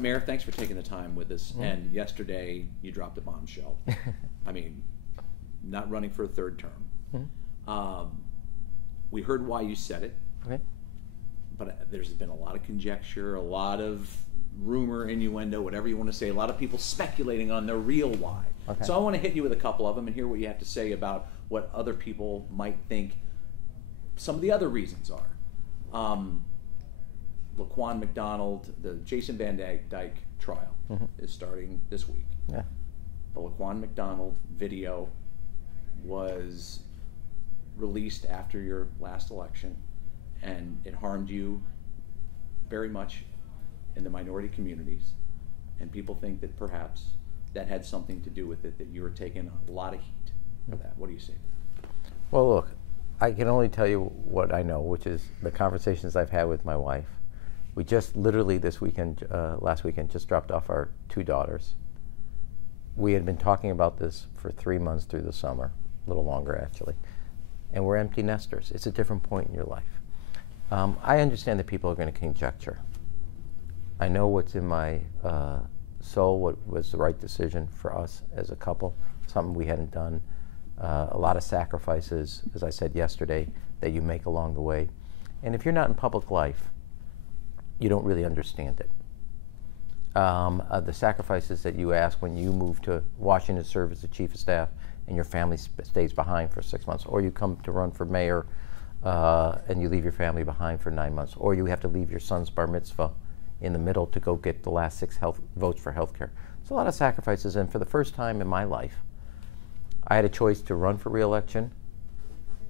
Mayor, thanks for taking the time with us. And yesterday, you dropped a bombshell. I mean, not running for a third term. We heard why you said it. Okay. But there's been a lot of conjecture, a lot of rumor, innuendo, whatever you want to say, a lot of people speculating on the real why. Okay. So I want to hit you with a couple of them and hear what you have to say about what other people might think some of the other reasons are. Laquan McDonald, the Jason Van Dyke trial is starting this week. Yeah. The Laquan McDonald video was released after your last election, and it harmed you very much in the minority communities, and people think that perhaps that had something to do with it, that you were taking a lot of heat for that. What do you say to that? Well, look, I can only tell you what I know, which is the conversations I've had with my wife. We just literally this weekend, last weekend, just dropped off our 2 daughters. We had been talking about this for 3 months through the summer, a little longer actually, and we're empty nesters. It's a different point in your life. I understand that people are going to conjecture. I know what's in my soul, what was the right decision for us as a couple, something we hadn't done. A lot of sacrifices, as I said yesterday, that you make along the way. And if you're not in public life, you don't really understand it. The sacrifices that you ask when you move to Washington to serve as the chief of staff and your family stays behind for 6 months, or you come to run for mayor and you leave your family behind for 9 months, or you have to leave your son's bar mitzvah in the middle to go get the last 6 votes for health care. It's a lot of sacrifices, and for the first time in my life, I had a choice to run for re-election.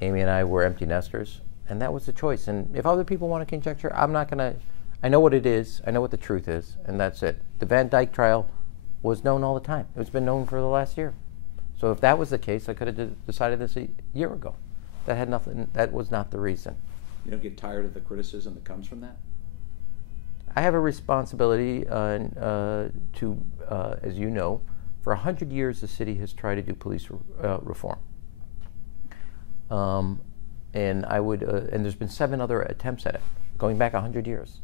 Amy and I were empty nesters, and that was the choice. And if other people want to conjecture, I'm not going to. I know what it is, I know what the truth is, and that's it. The Van Dyke trial was known all the time. It's been known for the last year. So if that was the case, I could have decided this a year ago. That had nothing. That was not the reason. You don't get tired of the criticism that comes from that? I have a responsibility to, as you know, for 100 years the city has tried to do police reform. And I would, and there's been 7 other attempts at it, going back 100 years.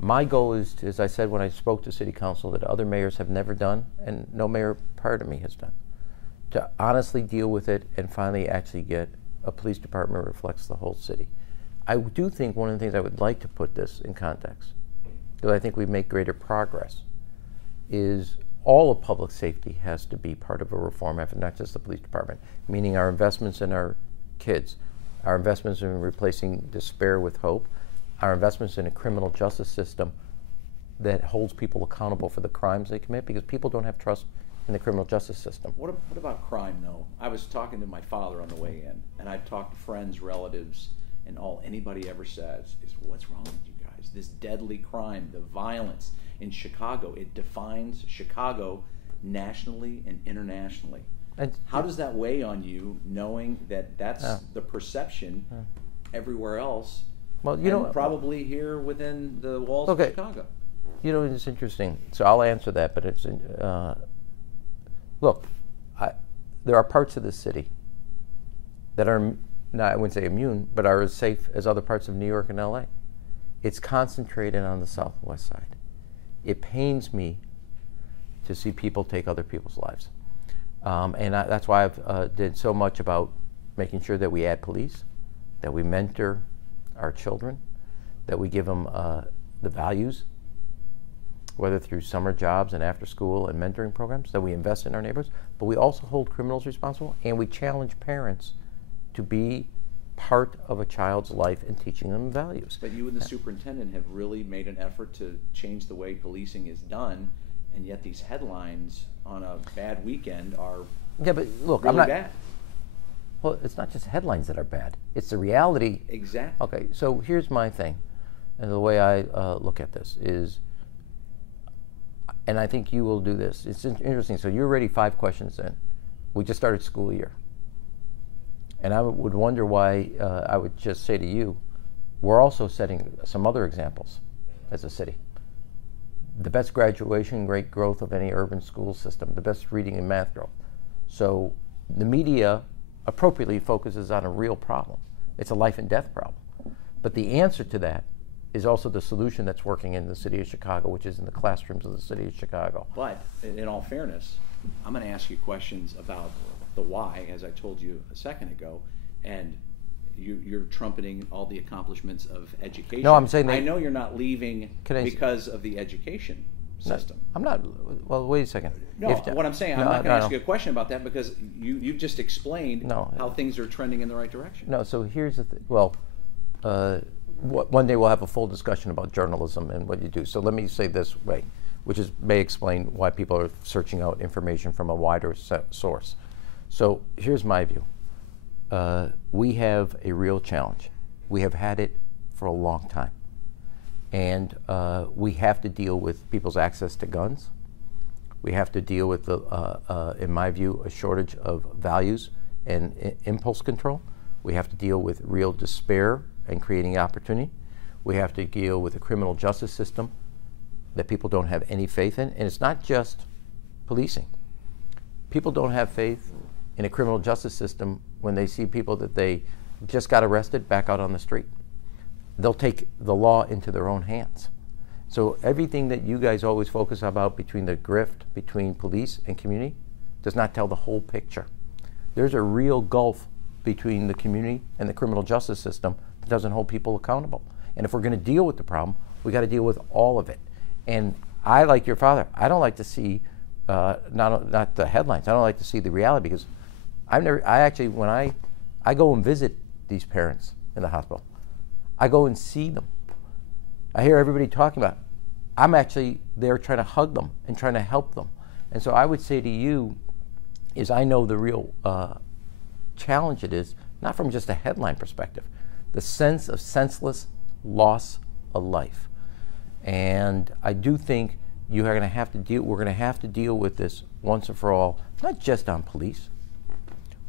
My goal is, to, as I said when I spoke to City Council, that other mayors have never done, and no mayor prior to me has done, to honestly deal with it and finally actually get a police department that reflects the whole city. I do think one of the things I would like to put this in context, because I think we make greater progress, is all of public safety has to be part of a reform effort, not just the police department, meaning our investments in our kids, our investments in replacing despair with hope, our investments in a criminal justice system that holds people accountable for the crimes they commit, because people don't have trust in the criminal justice system. What about crime, though? I was talking to my father on the way in, and I've talked to friends, relatives, and all anybody ever says is, what's wrong with you guys? This deadly crime, the violence in Chicago, it defines Chicago nationally and internationally. And how does that weigh on you, knowing that that's the perception everywhere else, well, you know, probably here within the walls of Chicago? You know, it's interesting. So I'll answer that, but it's, look, there are parts of the city that are, not, I wouldn't say immune, but are as safe as other parts of New York and LA. It's concentrated on the southwest side. It pains me to see people take other people's lives. That's why I've did so much about making sure that we add police, that we mentor our children, that we give them the values, whether through summer jobs and after school and mentoring programs, that we invest in our neighborhoods, but we also hold criminals responsible, and we challenge parents to be part of a child's life and teaching them values. But you and the superintendent have really made an effort to change the way policing is done, and yet these headlines on a bad weekend are but look, really bad. Well, it's not just headlines that are bad. It's the reality. Exactly. Okay, so here's my thing, and the way I look at this is, and I think you will do this. It's interesting. So you're already 5 questions in. We just started school year. And I would wonder why I would just say to you, we're also setting some other examples as a city. The best graduation rate growth of any urban school system, the best reading and math growth. So the media appropriately focuses on a real problem. It's a life and death problem. But the answer to that is also the solution that's working in the city of Chicago, which is in the classrooms of the city of Chicago. But in all fairness, I'm going to ask you questions about the why, as I told you a second ago, and you're trumpeting all the accomplishments of education. No, I'm saying I know you're not leaving because of the education system. I'm not. Well, wait a second. No, what I'm saying, I'm not going to ask you a question about that because you've just explained how things are trending in the right direction. No, so here's the thing. Well, one day we'll have a full discussion about journalism and what you do. So let me say this way, which may explain why people are searching out information from a wider source. So here's my view. We have a real challenge. We have had it for a long time. And we have to deal with people's access to guns. We have to deal with, in my view, a shortage of values and impulse control. We have to deal with real despair and creating opportunity. We have to deal with a criminal justice system that people don't have any faith in. And it's not just policing. People don't have faith in a criminal justice system when they see people that they just got arrested back out on the street. They'll take the law into their own hands. So everything that you guys always focus about between the grift between police and community does not tell the whole picture. There's a real gulf between the community and the criminal justice system that doesn't hold people accountable. And if we're going to deal with the problem, we got to deal with all of it. And I, like your father, I don't like to see not the headlines. I don't like to see the reality because when I go and visit these parents in the hospital, I go and see them. I hear everybody talking about it. I'm actually there trying to hug them and trying to help them. And so I would say to you is I know the real challenge it is, not from just a headline perspective, the sense of senseless loss of life. And I do think we're going to have to deal with this once and for all, not just on police.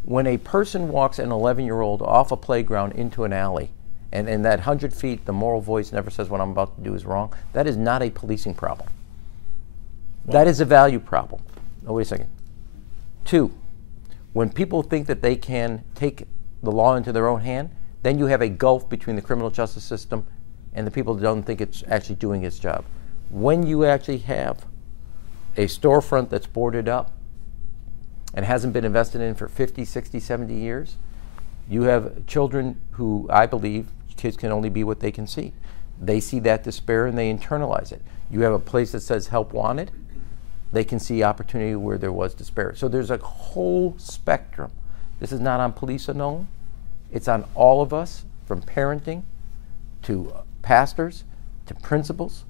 When a person walks an 11-year-old off a playground into an alley, and in that 100 feet, the moral voice never says what I'm about to do is wrong, that is not a policing problem. That is a value problem. Oh, wait a second. 2, when people think that they can take the law into their own hand, then you have a gulf between the criminal justice system and the people that don't think it's actually doing its job. When you actually have a storefront that's boarded up and hasn't been invested in for 50, 60, 70 years, you have children who, I believe, kids can only be what they can see. They see that despair and they internalize it. You have a place that says help wanted, they can see opportunity where there was despair. So there's a whole spectrum. This is not on police alone. It's on all of us, from parenting to pastors to principals.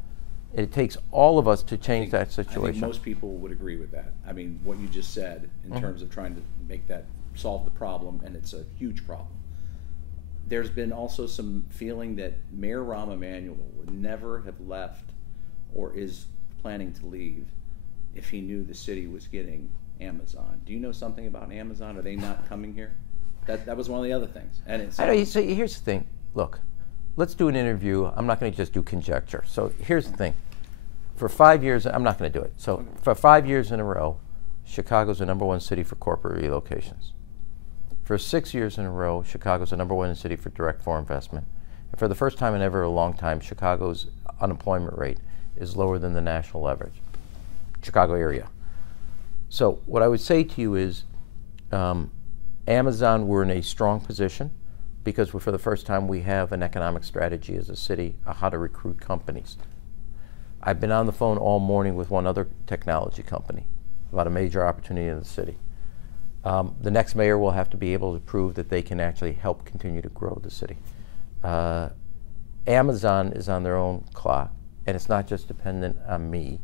It takes all of us to change that situation. I think most people would agree with that. I mean, what you just said in terms of trying to solve the problem, and it's a huge problem. There's been also some feeling that Mayor Rahm Emanuel would never have left or is planning to leave if he knew the city was getting Amazon. Do you know something about Amazon? Are they not coming here? That was one of the other things. And it's so here's the thing. Look, let's do an interview. I'm not going to just do conjecture. So here's the thing. For 5 years, I'm not going to do it. So for 5 years in a row, Chicago's the #1 city for corporate relocations. For 6 years in a row, Chicago's the #1 city for direct foreign investment. And for the first time in ever a long time, Chicago's unemployment rate is lower than the national average, Chicago area. So what I would say to you is Amazon, we're in a strong position because for the first time we have an economic strategy as a city on how to recruit companies. I've been on the phone all morning with one other technology company about a major opportunity in the city. The next mayor will have to be able to prove that they can actually help continue to grow the city. Amazon is on their own clock, and it's not just dependent on me,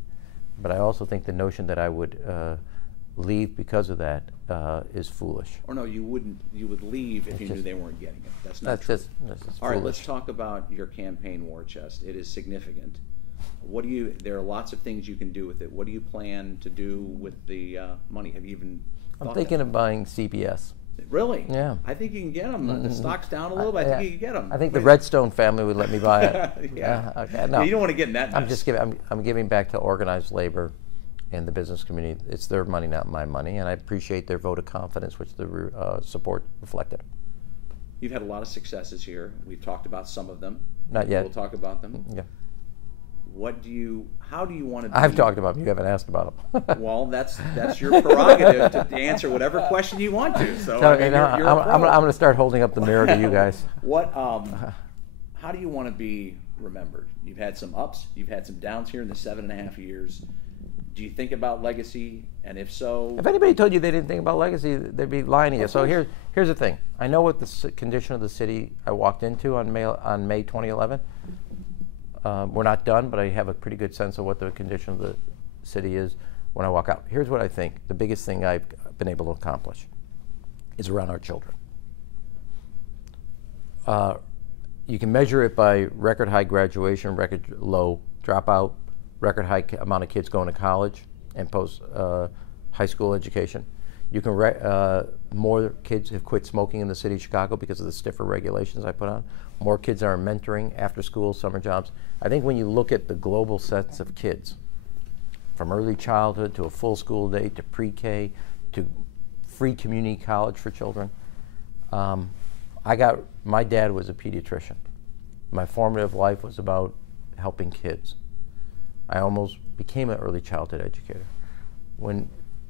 but I also think the notion that I would leave because of that is foolish. Or no, you wouldn't. You would leave if you knew they weren't getting it. That's not true. That's all right, let's talk about your campaign war chest. It is significant. There are lots of things you can do with it. What do you plan to do with the money? Have you even I'm thinking of buying CBS. Really? Yeah. I think you can get them. The stock's down a little bit. I think you can get them. I think the Redstone family would let me buy it. Yeah. Okay. No. Yeah, you don't want to get in that mess. I'm giving back to organized labor and the business community. It's their money, not my money, and I appreciate their vote of confidence, which the support reflected. You've had a lot of successes here. We've talked about some of them. Not yet. We'll talk about them. Yeah. How do you want to be? I've talked about them. You haven't asked about them. Well, that's your prerogative to answer whatever question you want to. So I mean, I'm going to start holding up the mirror to you guys. How do you want to be remembered? You've had some ups, you've had some downs here in the 7.5 years. Do you think about legacy? And if so, if anybody told you they didn't think about legacy, they'd be lying to you. So here's the thing. I know what the condition of the city I walked into on May 2011. We're not done, but I have a pretty good sense of what the condition of the city is when I walk out. Here's what I think the biggest thing I've been able to accomplish is around our children. You can measure it by record high graduation, record low dropout, record high amount of kids going to college and post high school education. You can more kids have quit smoking in the city of Chicago because of the stiffer regulations I put on. More kids are mentoring, after school, summer jobs. I think when you look at the global sets of kids, from early childhood to a full school day to pre-K to free community college for children, my dad was a pediatrician. My formative life was about helping kids. I almost became an early childhood educator.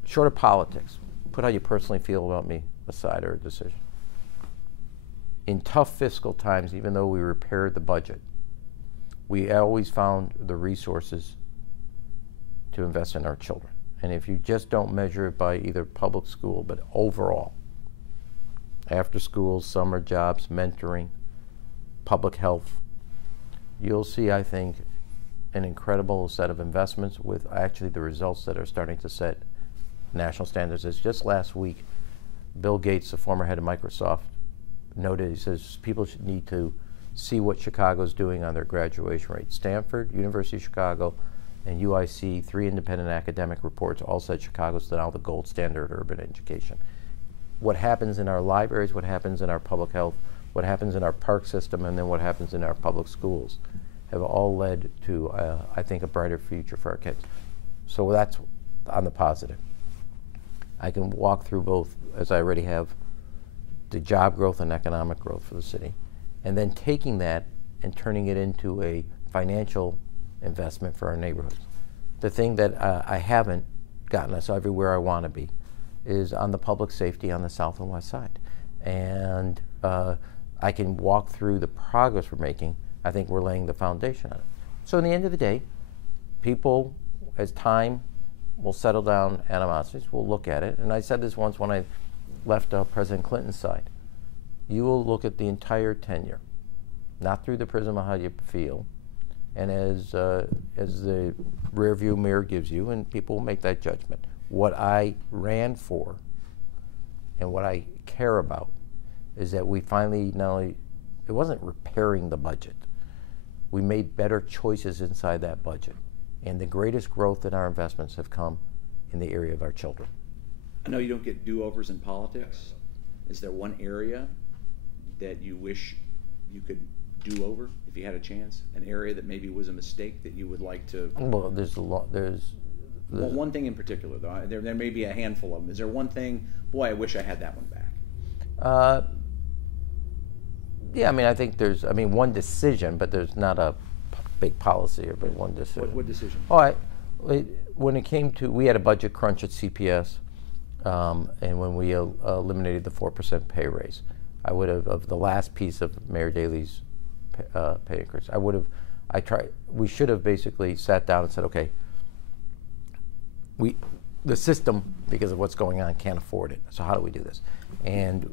Short of politics, put how you personally feel about me aside or a decision. In tough fiscal times, even though we repaired the budget, we always found the resources to invest in our children. And if you just don't measure it by either public school, but overall, after school, summer jobs, mentoring, public health, you'll see, I think, an incredible set of investments with actually the results that are starting to set national standards. As just last week, Bill Gates, the former head of Microsoft, noted, he says people should need to see what Chicago's doing on their graduation rate. Stanford, University of Chicago, and UIC, 3 independent academic reports, all said Chicago's now the gold standard urban education. What happens in our libraries, what happens in our public health, what happens in our park system, and then what happens in our public schools have all led to, I think, a brighter future for our kids. So that's on the positive. I can walk through both, as I already have, the job growth and economic growth for the city, and then taking that and turning it into a financial investment for our neighborhoods. The thing that I haven't gotten us everywhere I want to be is on the public safety on the south and west side. And I can walk through the progress we're making. I think we're laying the foundation on it. So in the end of the day, people, as time will settle down animosities, will look at it. And I said this once when I left President Clinton's side. You will look at the entire tenure, not through the prism of how you feel, and as the rearview mirror gives you, and people will make that judgment. What I ran for and what I care about is that we finally not only, it wasn't repairing the budget, we made better choices inside that budget. And the greatest growth in our investments have come in the area of our children. I know you don't get do-overs in politics. Is there one area that you wish you could do over if you had a chance? An area that maybe was a mistake that you would like to? Well, there's a lot. There's well, one thing in particular, though. There may be a handful of them. Is there one thing? Boy, I wish I had that one back. Yeah, I mean, I think there's. I mean, one decision, but there's not a big policy or but one decision. What decision? When it came to, we had a budget crunch at CPS. And when we eliminated the 4% pay raise, I would have, of the last piece of Mayor Daley's pay increase, we should have basically sat down and said, okay, the system, because of what's going on, can't afford it. So how do we do this? And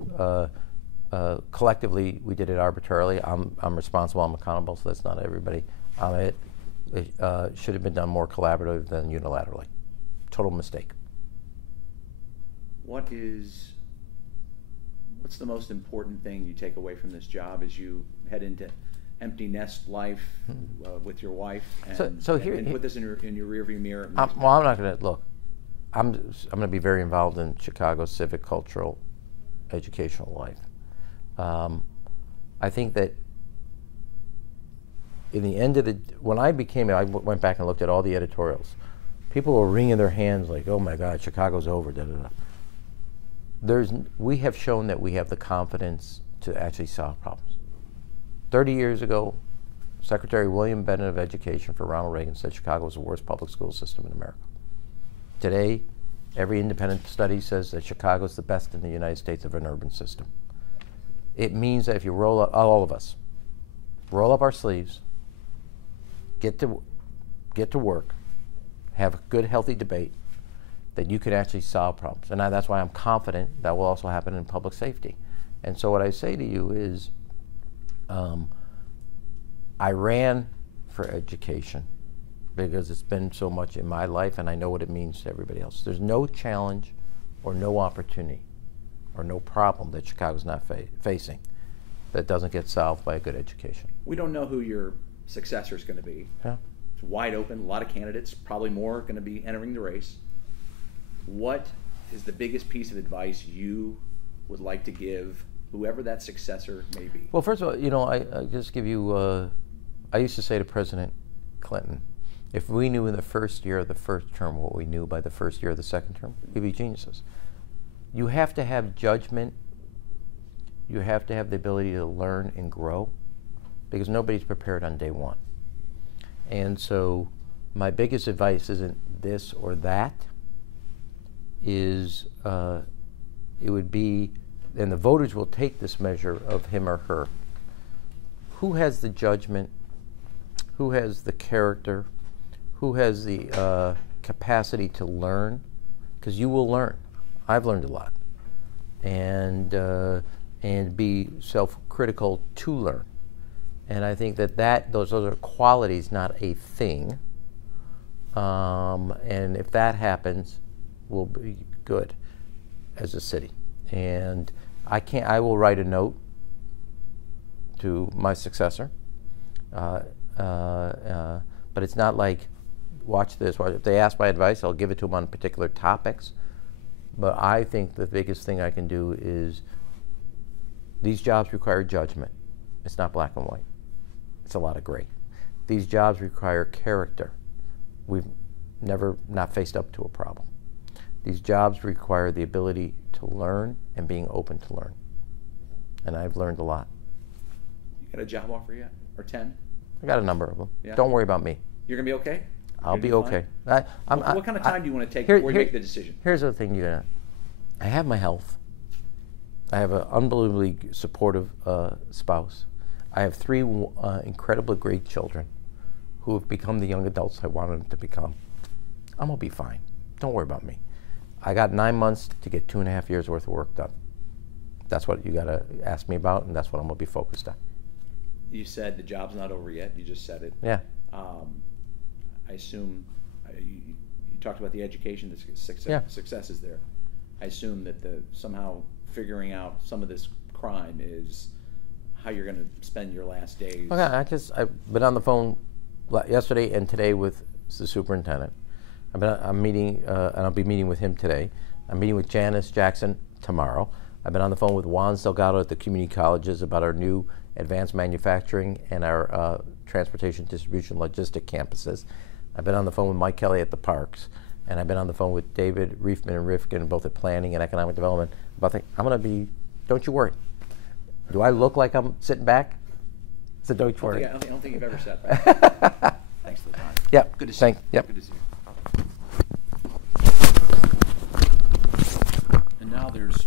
collectively, we did it arbitrarily. I'm responsible, I'm accountable, so that's not everybody. It should have been done more collaboratively than unilaterally. Total mistake. What's the most important thing you take away from this job as you head into empty nest life with your wife and put this in your rearview mirror? Well, I'm not going to look. I'm going to be very involved in Chicago's civic, cultural, educational life. I think that in the end of when I went back and looked at all the editorials. People were wringing their hands like, "Oh my God, Chicago's over." Da, da, da. We have shown that we have the confidence to actually solve problems. 30 years ago, Secretary William Bennett of Education for Ronald Reagan said Chicago was the worst public school system in America. Today, every independent study says that Chicago is the best in the United States of an urban system. It means that if you roll up, all of us, roll up our sleeves, get to work, have a good, healthy debate, that you can actually solve problems. And that's why I'm confident that will also happen in public safety. And so what I say to you is, I ran for education because it's been so much in my life and I know what it means to everybody else. There's no challenge or no opportunity or no problem that Chicago's not facing that doesn't get solved by a good education. We don't know who your successor is going to be. Yeah. It's wide open, a lot of candidates, probably more going to be entering the race. What is the biggest piece of advice you would like to give whoever that successor may be? Well, first of all, I just give you, I used to say to President Clinton, if we knew in the first year of the first term what we knew by the first year of the second term, we'd be geniuses. You have to have judgment. You have to have the ability to learn and grow because nobody's prepared on day one. And so my biggest advice isn't this or that. It would be, and the voters will take this measure of him or her. Who has the judgment? Who has the character? Who has the capacity to learn? Because you will learn. I've learned a lot. And be self-critical to learn. And I think that those are qualities, not a thing. And if that happens, we'll be good as a city. And I will write a note to my successor. But it's not like, watch this. If they ask my advice, I'll give it to them on particular topics. But I think the biggest thing I can do is these jobs require judgment. It's not black and white. It's a lot of gray. These jobs require character. We've never not faced up to a problem. These jobs require the ability to learn and being open to learn. And I've learned a lot. You got a job offer yet? Or 10? I got a number of them. Yeah. Don't worry about me. You're going to be okay? I'll be okay. What kind of time do you want to take before you make the decision? Here's the thing I have my health. I have an unbelievably supportive spouse. I have 3 incredibly great children who have become the young adults I wanted them to become. I'm going to be fine. Don't worry about me. I got 9 months to get 2.5 years worth of work done. That's what you got to ask me about, and that's what I'm going to be focused on. You said the job's not over yet. You just said it. Yeah. I assume you talked about the education, the success is there. I assume that somehow figuring out some of this crime is how you're going to spend your last days. Okay, I've been on the phone yesterday and today with the superintendent. I'm meeting, and I'll be meeting with him today. I'm meeting with Janice Jackson tomorrow. I've been on the phone with Juan Delgado at the community colleges about our new advanced manufacturing and our transportation distribution logistic campuses. I've been on the phone with Mike Kelly at the parks, and I've been on the phone with David Riefman and Rifkin, both at planning and economic development. I'm going to be, don't you worry. Do I look like I'm sitting back? So don't you worry. I don't think you've ever sat back. Thanks for the time. Yep. Good to see you. Yep. Good to see you. And now there's